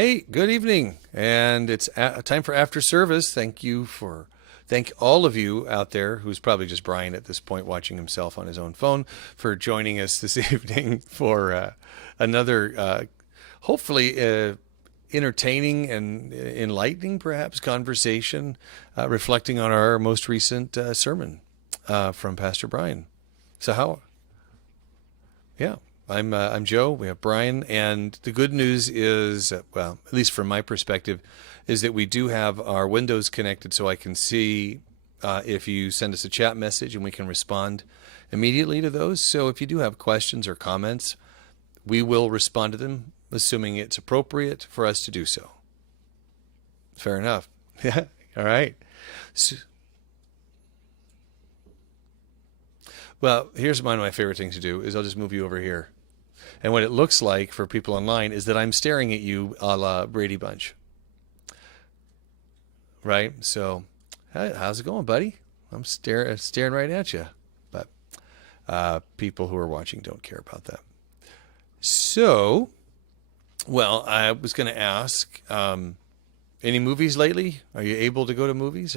Hey, good evening. And it's time for after service. Thank all of you out there, who's probably just Brian at this point watching himself on his own phone, for joining us this evening for another, hopefully, entertaining and enlightening, perhaps, conversation reflecting on our most recent sermon from Pastor Brian. So, yeah. I'm Joe. We have Brian, and the good news is, well, at least from my perspective, is that we do have our windows connected, so I can see if you send us a chat message, and we can respond immediately to those. So if you do have questions or comments, we will respond to them, assuming it's appropriate for us to do so. Fair enough. Yeah. All right. So, well, here's one of my favorite things to do is I'll just move you over here. And what it looks like for people online is that I'm staring at you a la Brady Bunch. Right? So, how's it going, buddy? I'm staring right at you. But people who are watching don't care about that. So, well, I was going to ask, any movies lately? Are you able to go to movies?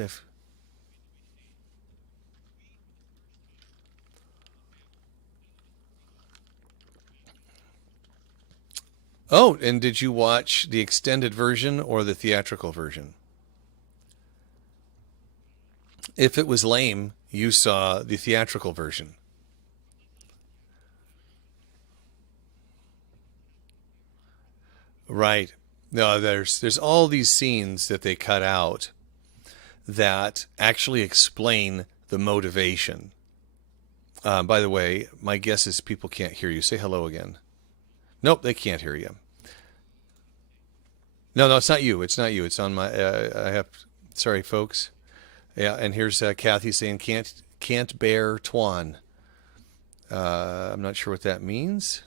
Oh, and did you watch the extended version or the theatrical version? If it was lame, you saw the theatrical version. Right. No, there's all these scenes that they cut out that actually explain the motivation. By the way, my guess is people can't hear you. Say hello again. Nope, they can't hear you. No, it's not you. It's not you. It's on my. I have. Sorry, folks. Yeah, and here's Kathy saying can't bear Twan. I'm not sure what that means.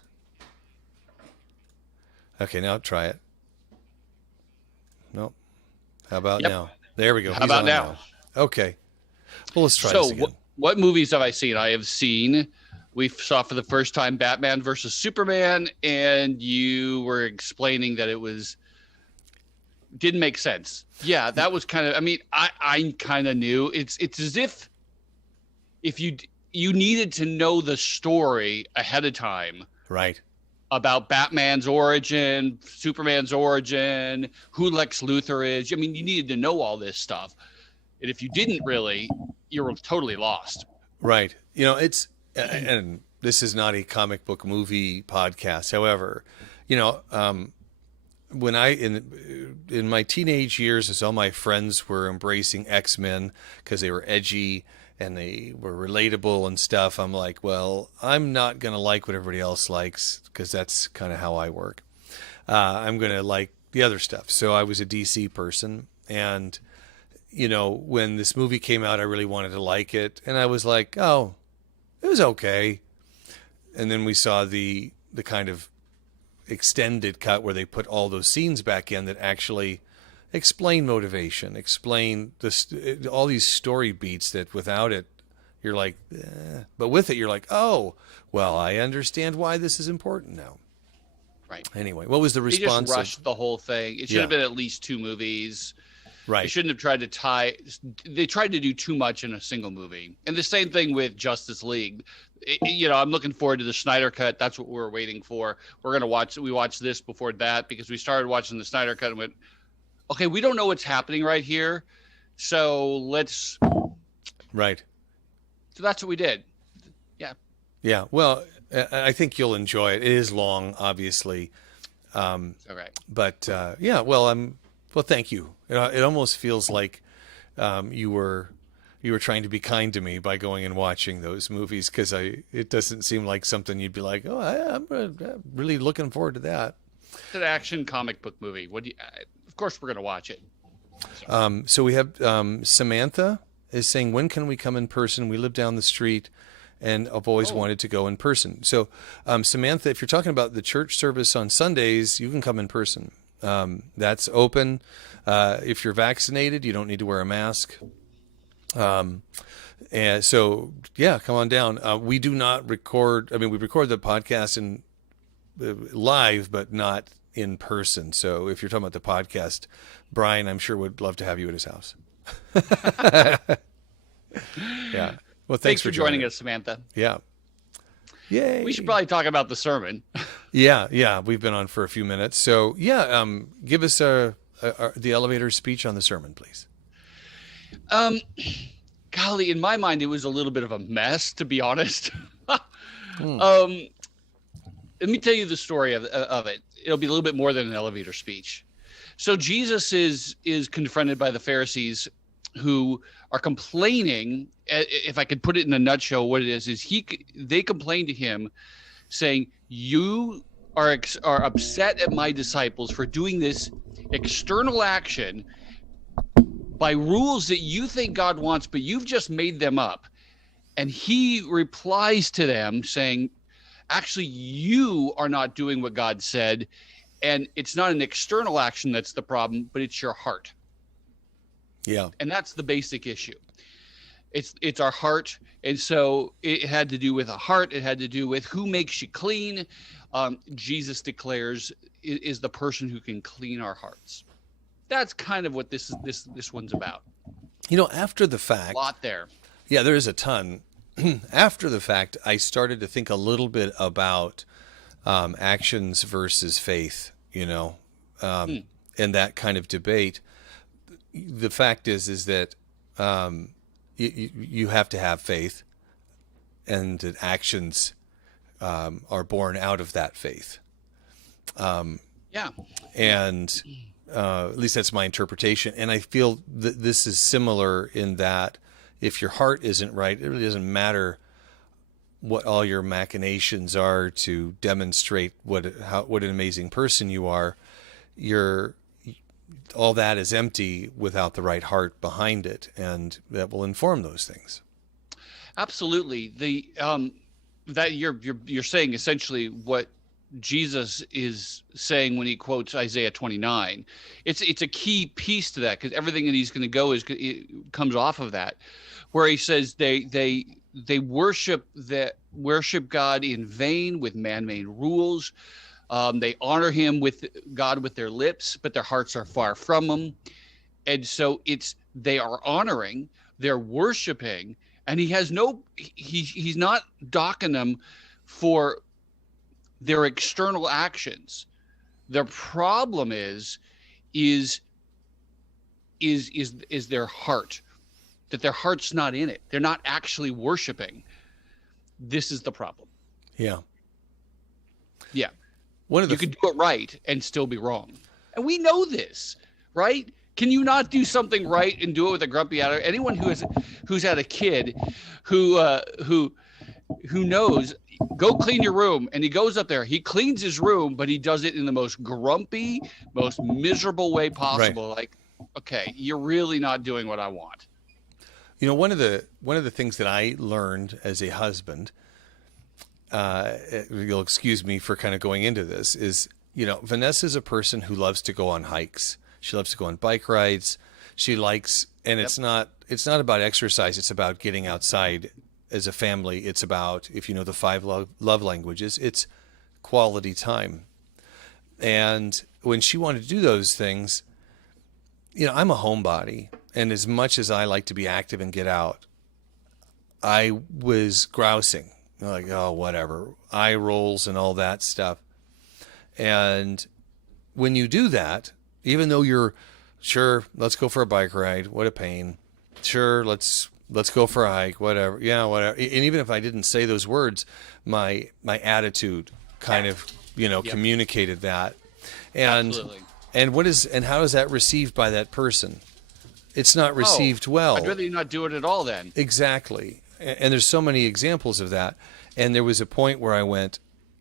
Okay, now try it. Nope. How about Yep. now? There we go. How He's about on now? Okay. Well, let's try this So, again. what movies have I seen? I have seen. We saw for the first time Batman versus Superman, and you were explaining that didn't make sense. Yeah, that was kind of. I mean, I kind of knew. It's as if you needed to know the story ahead of time Right. about Batman's origin, Superman's origin, who Lex Luthor is. I mean, you needed to know all this stuff. And if you didn't really, you were totally lost. Right. And this is not a comic book movie podcast. However, when in my teenage years, as all my friends were embracing X-Men because they were edgy and they were relatable and stuff, I'm like, well, I'm not gonna like what everybody else likes because that's kind of how I work. I'm gonna like the other stuff. So I was a DC person, and when this movie came out, I really wanted to like it, and I was like, oh, it was okay. And then we saw the kind of extended cut where they put all those scenes back in that actually explain motivation, explain all these story beats that without it, you're like, but with it, you're like, oh, well, I understand why this is important now. Right. Anyway, what was the They response? just rushed the whole thing. It should have been at least two movies. They Right. shouldn't have tried to tie. They tried to do too much in a single movie. And the same thing with Justice League. I'm looking forward to the Snyder Cut. That's what we're waiting for. We're gonna watch. We watched this before that because we started watching the Snyder Cut and went, okay, we don't know what's happening right here, so let's. Right. So that's what we did. Yeah. Yeah. Well, I think you'll enjoy it. It is long, obviously. Okay. But yeah, well, thank you. It almost feels like you were trying to be kind to me by going and watching those movies because it doesn't seem like something you'd be like, oh, I'm really looking forward to that. It's an action comic book movie. Of course, we're gonna watch it. So we have Samantha is saying, when can we come in person? We live down the street, and I've always wanted to go in person. So Samantha, if you're talking about the church service on Sundays, you can come in person. That's open. If you're vaccinated, you don't need to wear a mask. And so, yeah, come on down. We do not record. I mean, we record the podcast live, but not in person. So if you're talking about the podcast, Brian, I'm sure would love to have you at his house. Yeah. Well, Thanks for joining us, Samantha. Yeah. Yay. We should probably talk about the sermon. Yeah. We've been on for a few minutes. So yeah, give us the elevator speech on the sermon, please. Golly, in my mind, it was a little bit of a mess, to be honest. Let me tell you the story of it. It'll be a little bit more than an elevator speech. So Jesus is confronted by the Pharisees, who are complaining. If I could put it in a nutshell, what it is they complain to him, saying, "You are upset at my disciples for doing this external action by rules that you think God wants, but you've just made them up." And he replies to them saying, actually, you are not doing what God said, and it's not an external action that's the problem, but it's your heart. Yeah. And that's the basic issue. It's our heart. And so it had to do with a heart. It had to do with who makes you clean. Jesus declares is the person who can clean our hearts. That's kind of what this one's about. After the fact, A lot there. Yeah, there is a ton. After the fact, I started to think a little bit about actions versus faith, and that kind of debate. The fact is that you have to have faith, and that actions are born out of that faith. Yeah. And at least that's my interpretation. And I feel that this is similar in that if your heart isn't right, it really doesn't matter what all your machinations are to demonstrate what an amazing person you are. All that is empty without the right heart behind it, and that will inform those things. Absolutely. That you're saying essentially what Jesus is saying when he quotes Isaiah 29. It's a key piece to that, because everything that he's going to go comes off of that, where he says they worship God in vain with man-made rules. They honor him with God with their lips, but their hearts are far from him. And so they are honoring, they're worshiping, and he's not docking them for their external actions. Their problem is their heart, that their heart's not in it. They're not actually worshiping. This is the problem. Yeah. Yeah. You could do it right and still be wrong. And we know this, right? Can you not do something right and do it with a grumpy attitude? Anyone who's had a kid who knows, go clean your room, and he goes up there, he cleans his room, but he does it in the most grumpy, most miserable way possible. Right. Like, okay, you're really not doing what I want. One of the things that I learned as a husband, you'll excuse me for kind of going into this, is, Vanessa's a person who loves to go on hikes. She loves to go on bike rides. She likes, and it's not about exercise. It's about getting outside as a family. It's about, if you know the 5 love languages, it's quality time. And when she wanted to do those things, I'm a homebody. And as much as I like to be active and get out, I was grousing, like, oh, whatever, eye rolls and all that stuff. And when you do that, even though you're sure, let's go for a bike ride, what a pain. Sure, let's go for a hike, whatever. Yeah, whatever. And even if I didn't say those words, my attitude kind of, communicated that. And absolutely. And how is that received by that person? It's not received well. I'd rather you not do it at all then. Exactly. And there's so many examples of that. And there was a point where I went,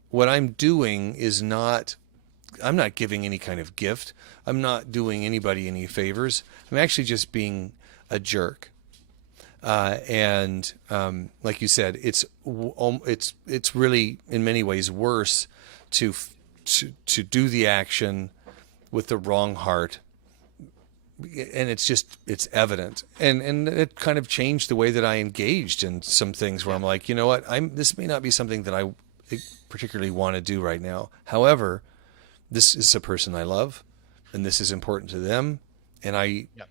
what I'm doing is I'm not giving any kind of gift. I'm not doing anybody any favors. I'm actually just being a jerk. And like you said, it's really in many ways worse to do the action with the wrong heart. And it's evident. And it kind of changed the way that I engaged in some things where I'm like, you know what, this may not be something that I particularly want to do right now. However, this is a person I love, and this is important to them, and Yep.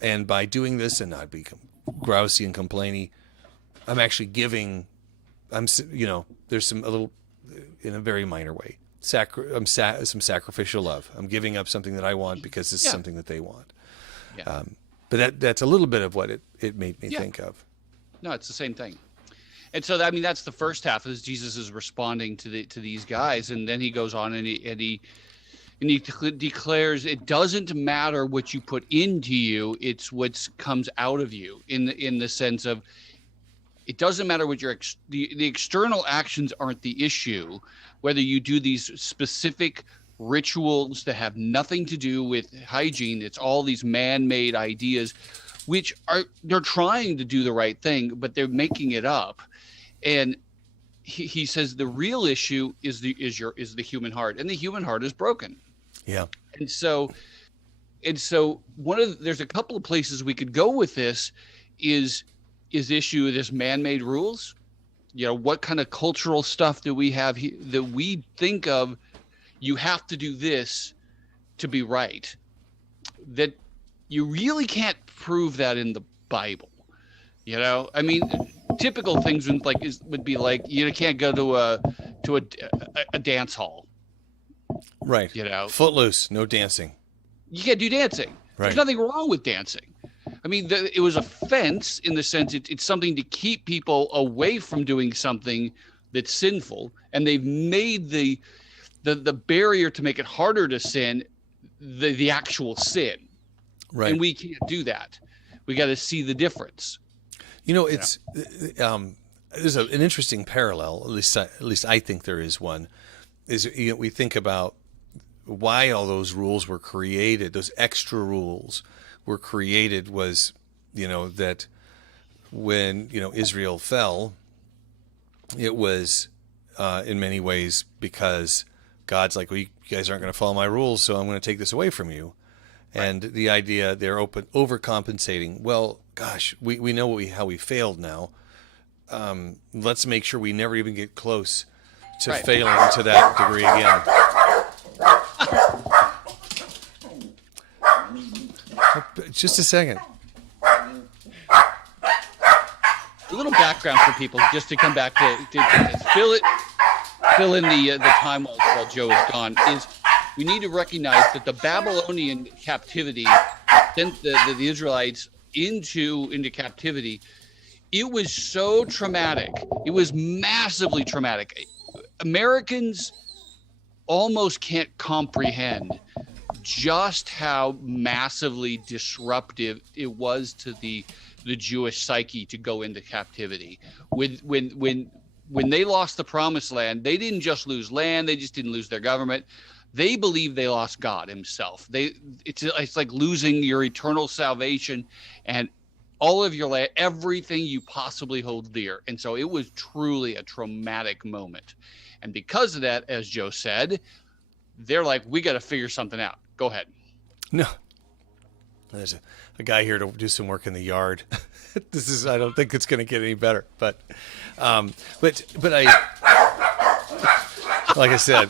and by doing this and not become grousy and complaining, I'm actually giving. There's a little, in a very minor way, some sacrificial love. I'm giving up something that I want because this is something that they want. Yeah. But that's a little bit of what it made me think of. No, it's the same thing. And so, I mean, that's the first half, is Jesus is responding to these guys, and then he goes on and he declares it doesn't matter what you put into you; it's what comes out of you. In the sense of, it doesn't matter what the external actions aren't the issue. Whether you do these specific rituals that have nothing to do with hygiene, it's all these man-made ideas, which they're trying to do the right thing, but they're making it up. And he says the real issue is the human heart, and the human heart is broken. Yeah. And so there's a couple of places we could go with this is issue this man-made rules. What kind of cultural stuff do we have that we think of, you have to do this to be right, that you really can't prove that in the Bible. I mean, typical things would be like, you can't go to a dance hall. Right. Footloose, no dancing. You can't do dancing. Right. There's nothing wrong with dancing. I mean, it was a fence in the sense it's something to keep people away from doing something that's sinful, and they've made the barrier to make it harder to sin the actual sin. Right. And we can't do that. We got to see the difference. It's there's an interesting parallel. At least I think there is one. Is we think about why all those rules were created. Those extra rules were created was, that when Israel fell, it was in many ways because God's like, well, you guys aren't going to follow my rules, so I'm going to take this away from you. Right. And the idea they're overcompensating. Well, gosh, we know how we failed now. Let's make sure we never even get close to failing to that degree again. Just a second. A little background for people, just to come back to fill in the time while Joe is gone, is we need to recognize that the Babylonian captivity sent the Israelites into captivity. It was so traumatic. It was massively traumatic. Americans almost can't comprehend just how massively disruptive it was to the Jewish psyche to go into captivity. When they lost the promised land, they didn't just lose land, they just didn't lose their government. They believed they lost God himself. It's like losing your eternal salvation and all of your land, everything you possibly hold dear. And so it was truly a traumatic moment. And because of that, as Joe said, they're like, we got to figure something out. Go ahead. No. There's a guy here to do some work in the yard. I don't think it's going to get any better, but I, like I said,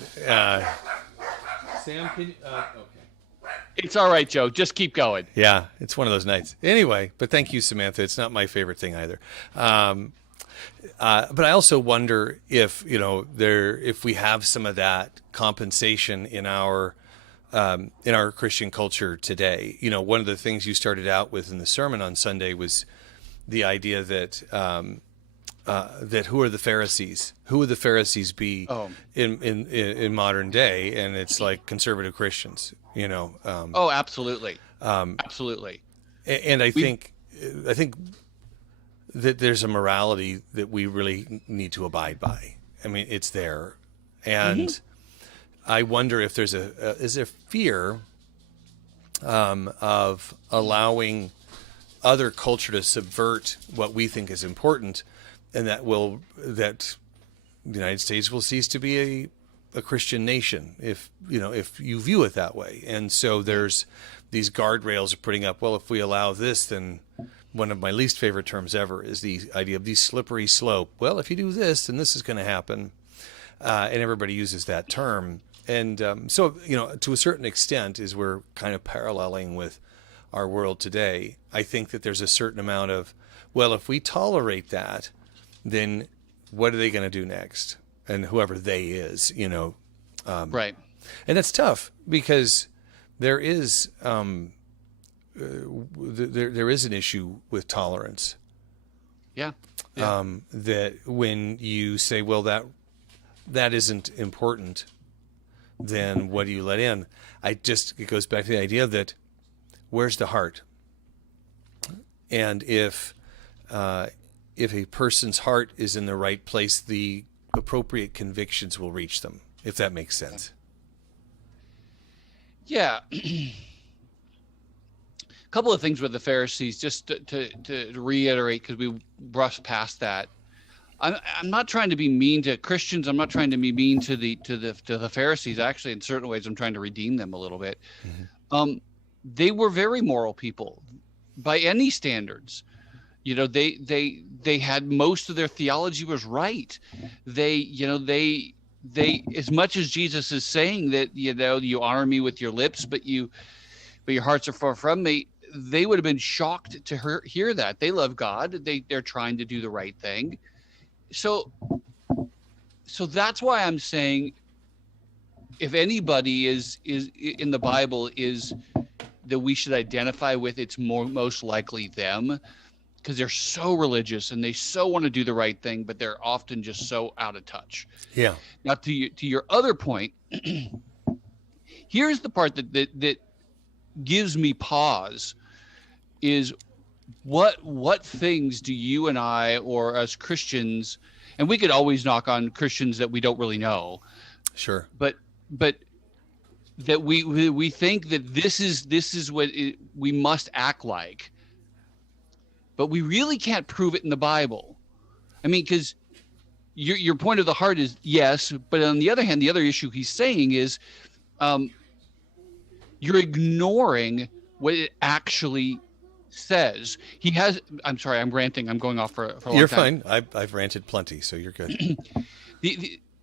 Sam, can you, okay. It's all right, Joe. Just keep going. Yeah, it's one of those nights. Anyway, but thank you, Samantha. It's not my favorite thing either. But I also wonder if if we have some of that compensation in our Christian culture today. One of the things you started out with in the sermon on Sunday was the idea that that who are the Pharisees? Who would the Pharisees be in modern day? And it's like conservative Christians. Oh, absolutely, absolutely. And I think that there's a morality that we really need to abide by. I mean, it's there, and I wonder if there's is there fear of allowing other culture to subvert what we think is important, and that the United States will cease to be a Christian nation if you view it that way. And so there's these guardrails of putting up. Well, if we allow this, then one of my least favorite terms ever is the idea of the slippery slope. Well, if you do this, then this is going to happen, and everybody uses that term. So, to a certain extent, as we're kind of paralleling with our world today, I think that there's a certain amount of, well, if we tolerate that, then what are they going to do next? And whoever they is, Right. and that's tough because there is there is an issue with tolerance. Yeah. That when you say, well, that isn't important, then what do you let in? It goes back to the idea that where's the heart? And if a person's heart is in the right place, the appropriate convictions will reach them, if that makes sense. Yeah. A couple of things with the Pharisees, just to reiterate, because we brushed past that. I'm not trying to be mean to Christians. I'm not trying to be mean to the Pharisees. Actually, in certain ways, I'm trying to redeem them a little bit. Mm-hmm. They were very moral people, by any standards. They had most of their theology was right. They as much as Jesus is saying that you honor me with your lips, but your hearts are far from me. They would have been shocked to hear that. They love God. They're trying to do the right thing. So that's why I'm saying, if anybody is in the Bible is that we should identify with, it's most likely them, because they're so religious and they so want to do the right thing, but they're often just so out of touch. Yeah. Now, to your other point, here's the part that gives me pause: is what things do you and I, or as Christians, and we could always knock on Christians that we don't really know, sure, but that we think that this is what we must act like, but we really can't prove it in the Bible. I mean, because your point of the heart is yes, but on the other hand, the other issue he's saying is you're ignoring what it actually says. I'm sorry, I'm ranting. I'm going off for a long You're time. fine. I've ranted plenty, so you're good.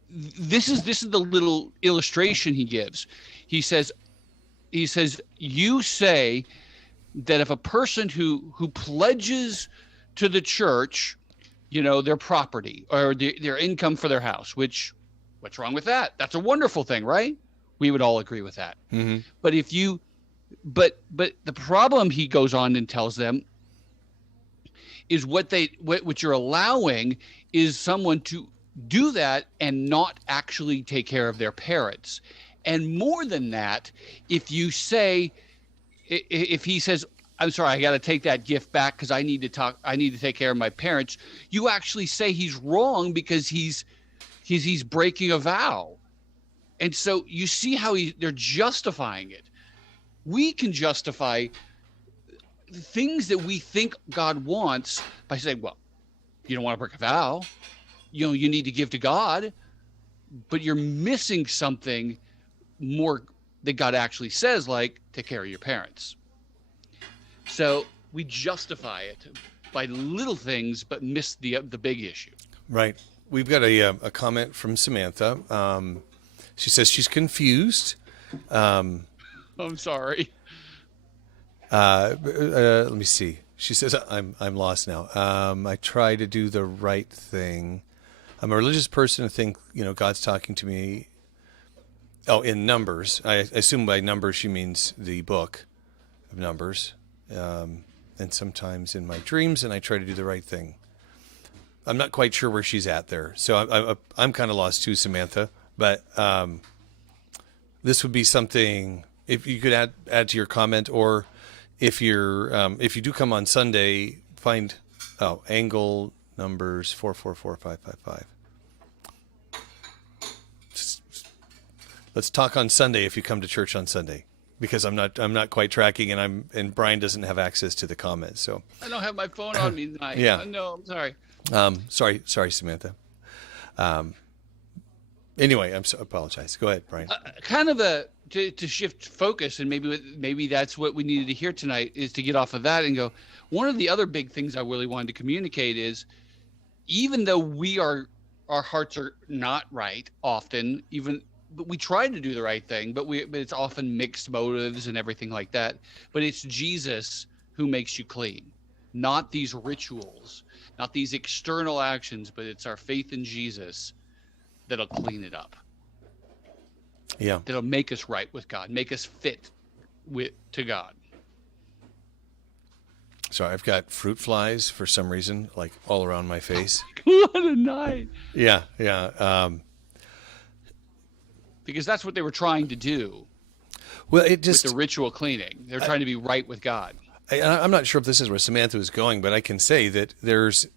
This is the little illustration he gives. He says, you say that if a person who pledges to the church, their property or their income for their house, what's wrong with that? That's a wonderful thing, right? We would all agree with that. Mm-hmm. But but the problem, he goes on and tells them, is what you're allowing is someone to do that and not actually take care of their parents. And more than that, if he says, I'm sorry, I got to take that gift back because I need to take care of my parents, you actually say he's wrong because he's breaking a vow. And so you see how they're justifying it. We can justify things that we think God wants by saying, well, you don't want to break a vow. You need to give to God, but you're missing something more that God actually says, like take care of your parents. So we justify it by little things, but miss the big issue. Right. We've got a comment from Samantha. She says she's confused. I'm sorry. Let me see. She says, I'm lost now. I try to do the right thing. I'm a religious person and think, God's talking to me. Oh, in Numbers. I assume by Numbers she means the book of Numbers. And sometimes in my dreams, and I try to do the right thing. I'm not quite sure where she's at there. So I'm kind of lost too, Samantha. But this would be something, if you could add to your comment, or if you do come on Sunday, find Angle Numbers 444555. Let's talk on Sunday if you come to church on Sunday, because I'm not quite tracking, and Brian doesn't have access to the comments. So I don't have my phone on me tonight. Yeah. No, I'm sorry. Sorry, Samantha. Anyway, apologize. Go ahead, Brian. Kind of to shift focus, and maybe that's what we needed to hear tonight, is to get off of that and go. One of the other big things I really wanted to communicate is, even though our hearts are not right often, even but we try to do the right thing, but it's often mixed motives and everything like that. But it's Jesus who makes you clean, not these rituals, not these external actions, but it's our faith in Jesus that'll clean it up. Yeah. That'll make us right with God, make us fit to God. So I've got fruit flies for some reason, like all around my face. What a night! Yeah. Because that's what they were trying to do Well, it with just, the ritual cleaning. They're trying to be right with God. I'm not sure if this is where Samantha was going, but I can say that there's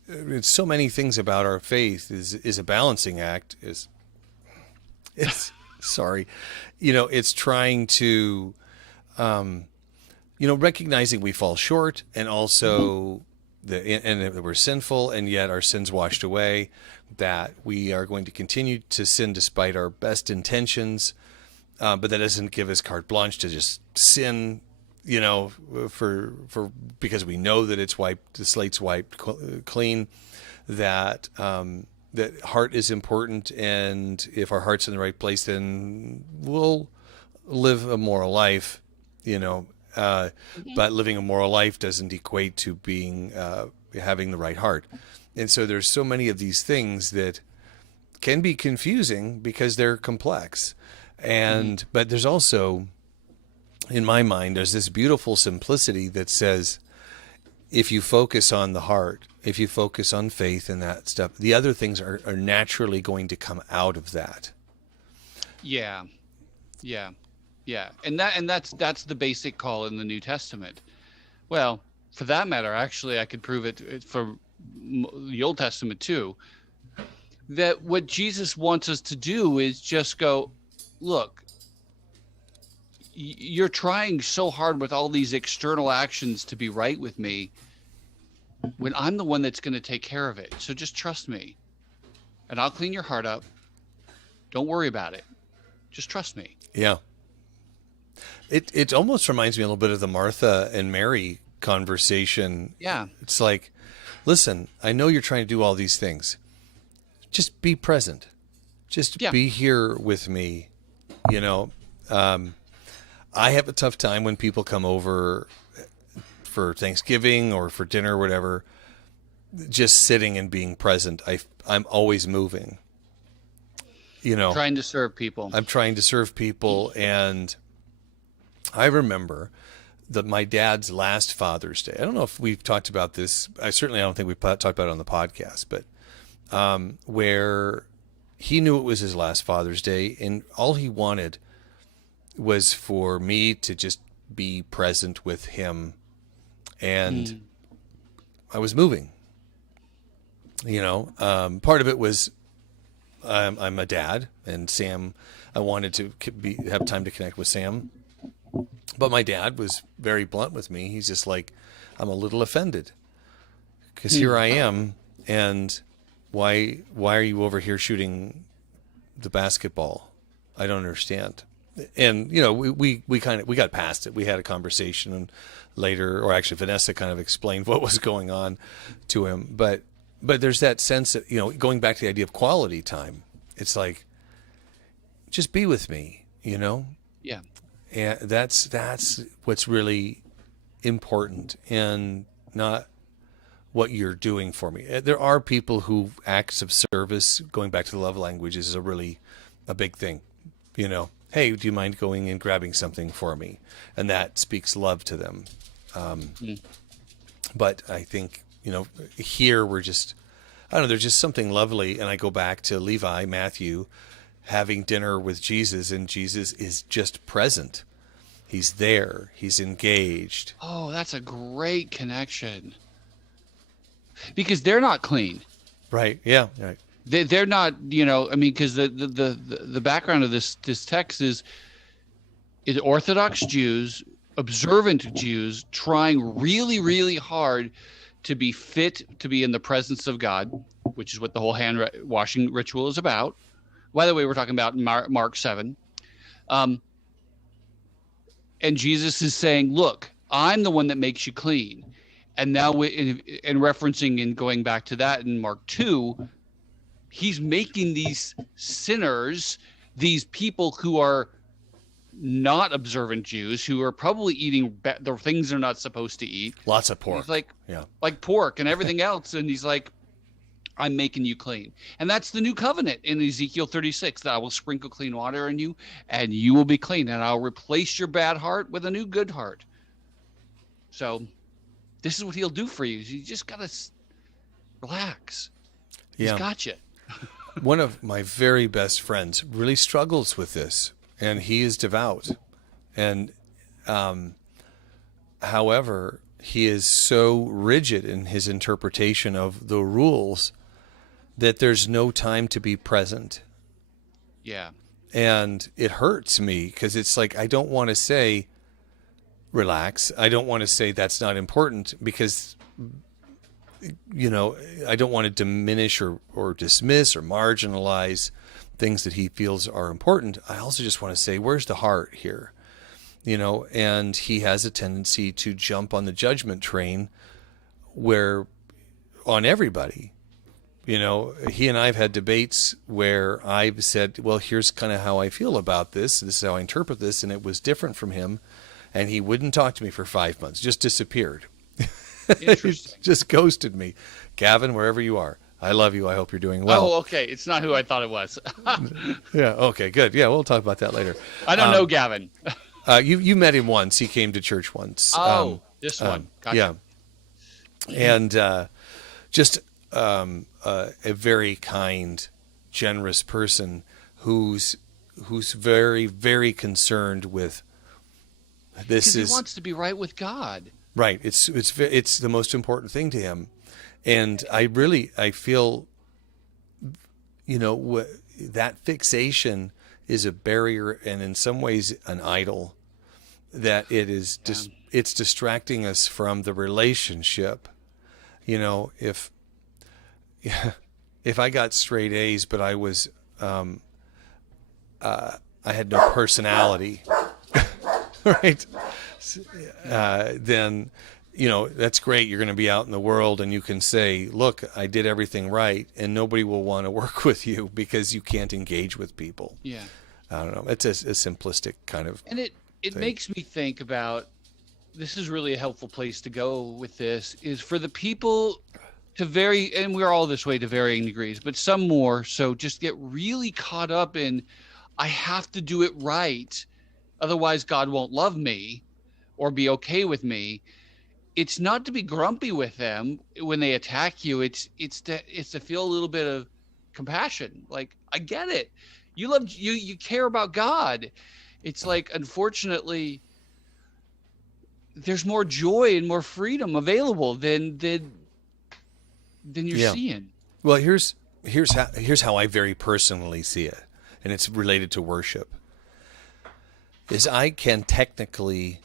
so many things about our faith is a balancing act. It's sorry, it's trying to, recognizing we fall short, and also that we're sinful, and yet our sins washed away. That we are going to continue to sin despite our best intentions, but that doesn't give us carte blanche to just sin. For because we know that it's wiped, the slate's wiped clean, that that heart is important, and if our heart's in the right place, then we'll live a moral life, but living a moral life doesn't equate to being having the right heart. And so there's so many of these things that can be confusing because they're complex, but there's also, in my mind, there's this beautiful simplicity that says, if you focus on the heart, if you focus on faith and that stuff, the other things are naturally going to come out of that. Yeah. And that's the basic call in the New Testament. Well, for that matter, actually, I could prove it for the Old Testament too. That what Jesus wants us to do is just go, look, you're trying so hard with all these external actions to be right with me, when I'm the one that's going to take care of it. So just trust me, and I'll clean your heart up. Don't worry about it. Just trust me. Yeah. It almost reminds me a little bit of the Martha and Mary conversation. Yeah. It's like, listen, I know you're trying to do all these things. Just be present. Just be here with me. I have a tough time when people come over for Thanksgiving or for dinner or whatever, just sitting and being present. I'm always moving. Trying to serve people. I'm trying to serve people, and I remember my dad's last Father's Day. I don't know if we've talked about this. I don't think we've talked about it on the podcast, but where he knew it was his last Father's Day, and all he wanted was for me to just be present with him, and I was moving. Part of it was I'm a dad, and Sam, I wanted to have time to connect with Sam, but my dad was very blunt with me. He's just like, I'm a little offended because here I am, and why are you over here shooting the basketball? I don't understand. And we got past it. We had a conversation, and later, or actually Vanessa kind of explained what was going on to him. But there's that sense that, going back to the idea of quality time, it's like, just be with me, Yeah. And that's what's really important, and not what you're doing for me. There are people who acts of service, going back to the love languages, is a big thing, Hey, do you mind going and grabbing something for me? And that speaks love to them. But I think, here we're just, I don't know, there's just something lovely. And I go back to Matthew, having dinner with Jesus, and Jesus is just present. He's there. He's engaged. Oh, that's a great connection. Because they're not clean. Right. Yeah. Right. They're not, because the background of this text is Orthodox Jews, observant Jews, trying really, really hard to be fit to be in the presence of God, which is what the whole hand washing ritual is about. By the way, we're talking about Mark 7. And Jesus is saying, look, I'm the one that makes you clean. And now, in referencing and going back to that in Mark 2, he's making these sinners these people who are not observant Jews, who are probably eating the things they're not supposed to eat. Lots of pork. He's like, yeah. like pork and everything else. And he's like, I'm making you clean. And that's the new covenant in Ezekiel 36, that I will sprinkle clean water on you and you will be clean. And I'll replace your bad heart with a new good heart. So this is what he'll do for you. You just got to relax. He's got you. One of my very best friends really struggles with this, and he is devout. And however, he is so rigid in his interpretation of the rules that there's no time to be present. Yeah. And it hurts me because it's like, I don't want to say, relax. I don't want to say that's not important because, you know, I don't want to diminish or dismiss or marginalize things that he feels are important. I also just want to say, where's the heart here? You know, and he has a tendency to jump on the judgment train where on everybody. You know, he and I have had debates where I've said, well, here's kind of how I feel about this. This is how I interpret this. And it was different from him. And he wouldn't talk to me for 5 months, just disappeared. Interesting. Just ghosted me. Gavin, wherever you are, I love you. I hope you're doing well. Oh, okay. It's not who I thought it was. Yeah. Okay, good. Yeah, we'll talk about that later. I don't know Gavin. You met him once. He came to church once. Oh, this one. Gotcha. Yeah. And just a very kind, generous person who's very, very concerned with this. Because he wants to be right with God. Right. It's the most important thing to him. And I feel, you know, that fixation is a barrier and in some ways an idol, that it is just, it's distracting us from the relationship. You know, if I got straight A's, but I was, I had no personality, right? Then, you know, that's great. You're going to be out in the world and you can say, look, I did everything right, and nobody will want to work with you because you can't engage with people. Yeah. I don't know. It's a simplistic kind of And it thing. makes me think about, this is really a helpful place to go with this, is for the people to and we're all this way to varying degrees, but some more so, just get really caught up in, I have to do it right, otherwise God won't love me or be okay with me. It's not to be grumpy with them when they attack you. It's to feel a little bit of compassion. Like, I get it. You care about God. It's like, unfortunately, there's more joy and more freedom available than you're seeing. Well, here's how I very personally see it, and it's related to worship. Is I can technically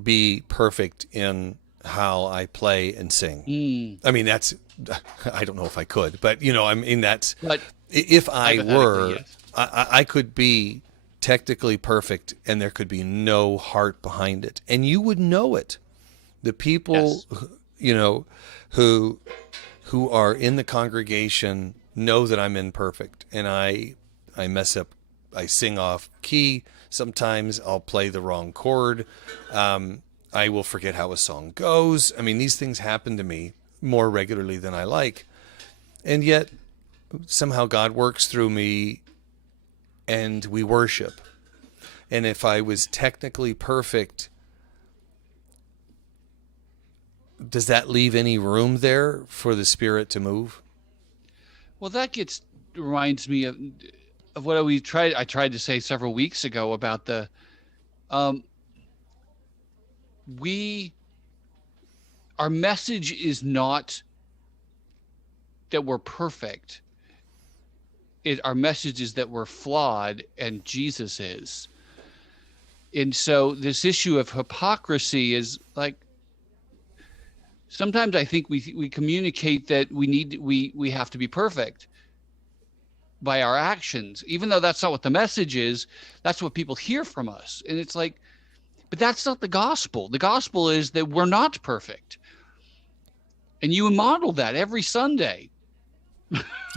be perfect in how I play and sing. I mean, I don't know if I could, but you know, I mean, but if I were, yes. I could be technically perfect and there could be no heart behind it. And you would know it. The people, yes. You know, who are in the congregation know that I'm imperfect and I mess up. I sing off key. Sometimes I'll play the wrong chord. I will forget how a song goes. I mean, these things happen to me more regularly than I like. And yet somehow God works through me and we worship. And if I was technically perfect, does that leave any room there for the Spirit to move? Well, that reminds me of what I tried to say several weeks ago about the our message is not that we're perfect. Our message is that we're flawed and Jesus is. And so this issue of hypocrisy is like, sometimes I think we communicate that we have to be perfect by our actions, even though that's not what the message is. That's what people hear from us. And it's like, but that's not the gospel. The gospel is that we're not perfect. And you model that every Sunday.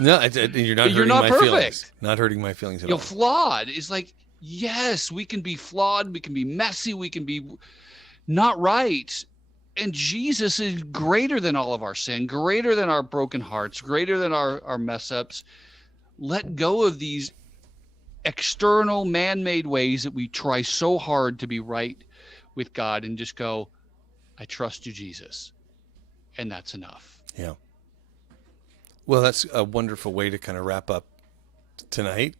No, you're not hurting You're not my perfect. feelings. Not hurting my feelings at all. Flawed is like, yes, we can be flawed, we can be messy, we can be not right. And Jesus is greater than all of our sin, greater than our broken hearts, greater than our mess ups. Let go of these external man-made ways that we try so hard to be right with God, and just go, I trust you, Jesus. And that's enough. Yeah. Well, that's a wonderful way to kind of wrap up tonight.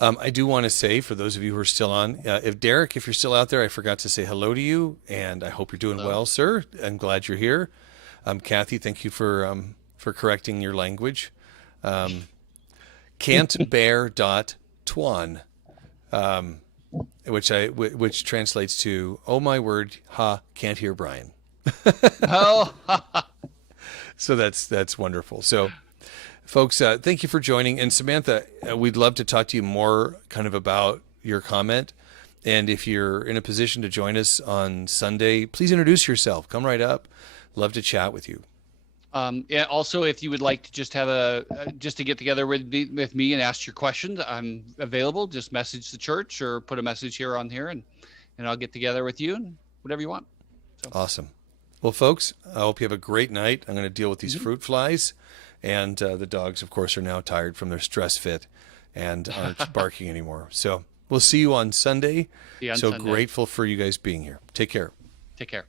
I do want to say, for those of you who are still on, if Derek, if you're still out there, I forgot to say hello to you, and I hope you're doing well, sir. I'm glad you're here. Kathy, thank you for correcting your language. Can'tbear.twan, which translates to, oh my word, can't hear Brian. Oh, So that's wonderful. So, folks, thank you for joining. And Samantha, we'd love to talk to you more kind of about your comment. And if you're in a position to join us on Sunday, please introduce yourself. Come right up. Love to chat with you. yeah. Also, if you would like to just have just to get together with me and ask your questions, I'm available. Just message the church or put a message here on here, and I'll get together with you and whatever you want. So. Awesome. Well, folks, I hope you have a great night. I'm going to deal with these fruit flies, and the dogs, of course, are now tired from their stress fit and aren't barking anymore. So we'll see you on Sunday. See you on so Sunday. Grateful for you guys being here. Take care. Take care.